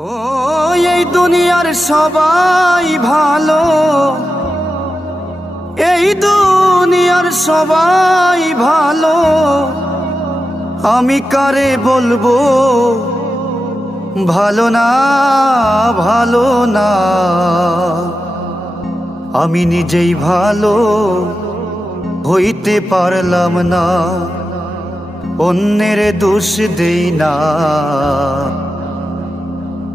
ও এই দুনিয়ার সবাই ভালো। এই দুনিয়ার সবাই ভালো। আমি কারে বলব, ভালো না ভালো না। আমি নিজেই ভালো, হইতে পারলাম না। অন্যের দোষ দেই না।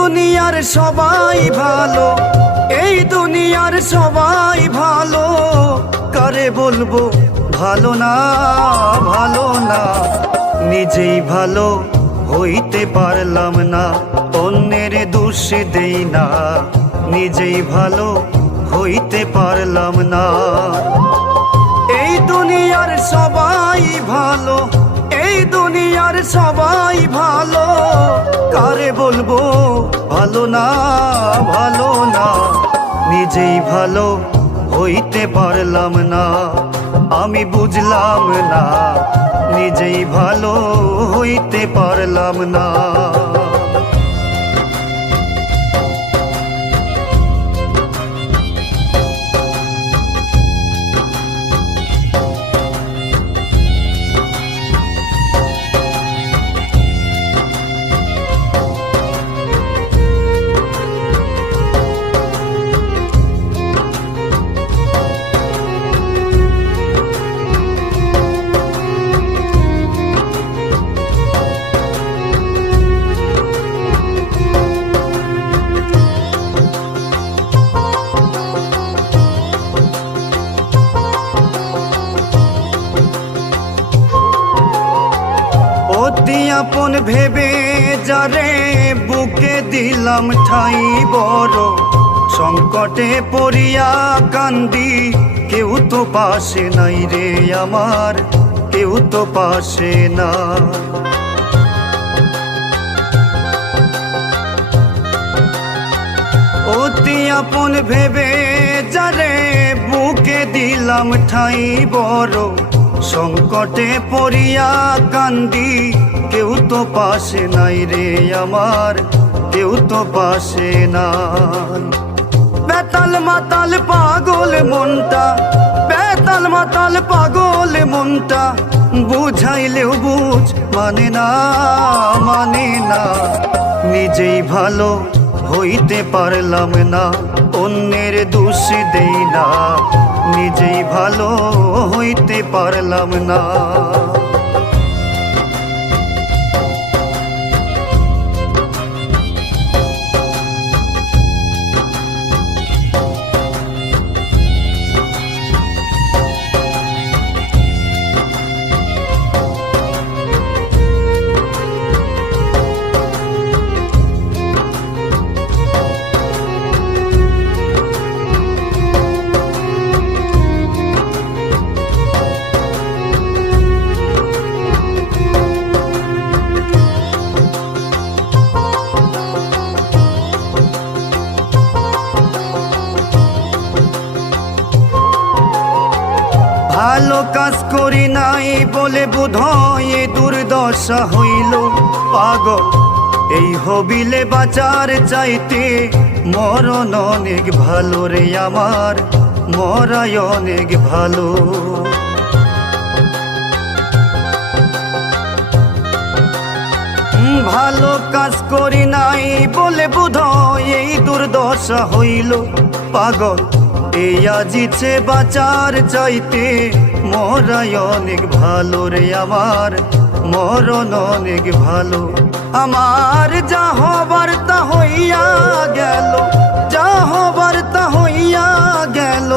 দুনিয়ার সবাই ভালো, এই দুনিয়ার সবাই ভালো। কারে বলব, ভালো না ভালো না, নিজেই ভালো হইতে পারলাম না, অন্যের দোষ দেই না, নিজেই ভালো হইতে পারলাম না। এই দুনিয়ার সবাই ভালো, এই দুনিয়ার সবাই ভালো কারে বলব? ভালো না ভালো না। নিজেই ভালো হইতে পারলাম না। আমি বুঝলাম না, নিজেই ভালো হইতে পারলাম না। অতি আপন ভেবে যারে বুকে দিলাম ঠাই বড়, সংকটে পড়িয়া কান্দি, কেউ তো পাশে নাই রে আমার, কেউ তো পাশে না। অতি আপন ভেবে যারে বুকে দিলাম ঠাই বড়, সংকটে পড়িয়া কান্দি তো পাশে নাই রে আমার, কেউ তো পাশে নাই। বেতাল মাতাল পাগল মনটা, বেতাল মাতাল পাগল মনটা, বুঝাইলেও বুঝ মানে না মানে না। নিজেই ভালো হইতে পারলাম না, অন্যের দোষ দেই না। নিজেই ভালো হইতে পারলাম না। ভালো কাজ করি নাই বলে বোধ এ দুর্দশা হইল। পাগল, এই হবিলে বাঁচার চাইতে মরণ অনেক ভালো রে আমার, মরাই অনেক ভালো। ভালো কাজ করি নাই বলে বোধ এই দুর্দশা হইল। পাগল এ আজিছে বাঁচার চাইতে। মরাই অনেক ভালো রে আমার, মরণ অনেক ভালো। আমার যা হবার তা হইয়া গেল, যা হবার তা হইয়া গেল।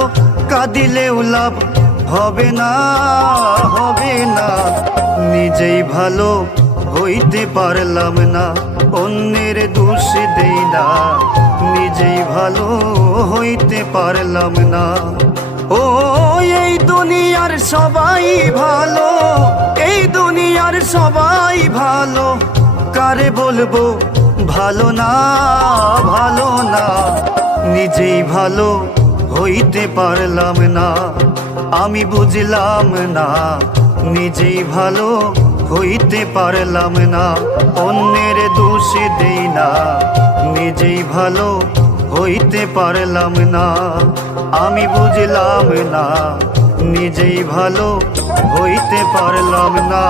কাদিলে লাভ হবে না হবে না। নিজেই ভালো হইতে পারলাম না, অন্যের দোষ দেই না। নিজেই ভালো হইতে পারলাম না। ও, এই দুনিয়ার সবাই ভালো, এই দুনিয়ার সবাই ভালো। কারে বলব, ভালো না ভালো না। নিজেই ভালো হইতে পারলাম না। আমি বুঝলাম না, নিজেই ভালো হইতে পারলাম না, অন্যের দোষ দেই না, নিজেই ভালো হইতে পারলাম না। আমি বুঝলাম না, নিজেই ভালো হইতে পারলাম না।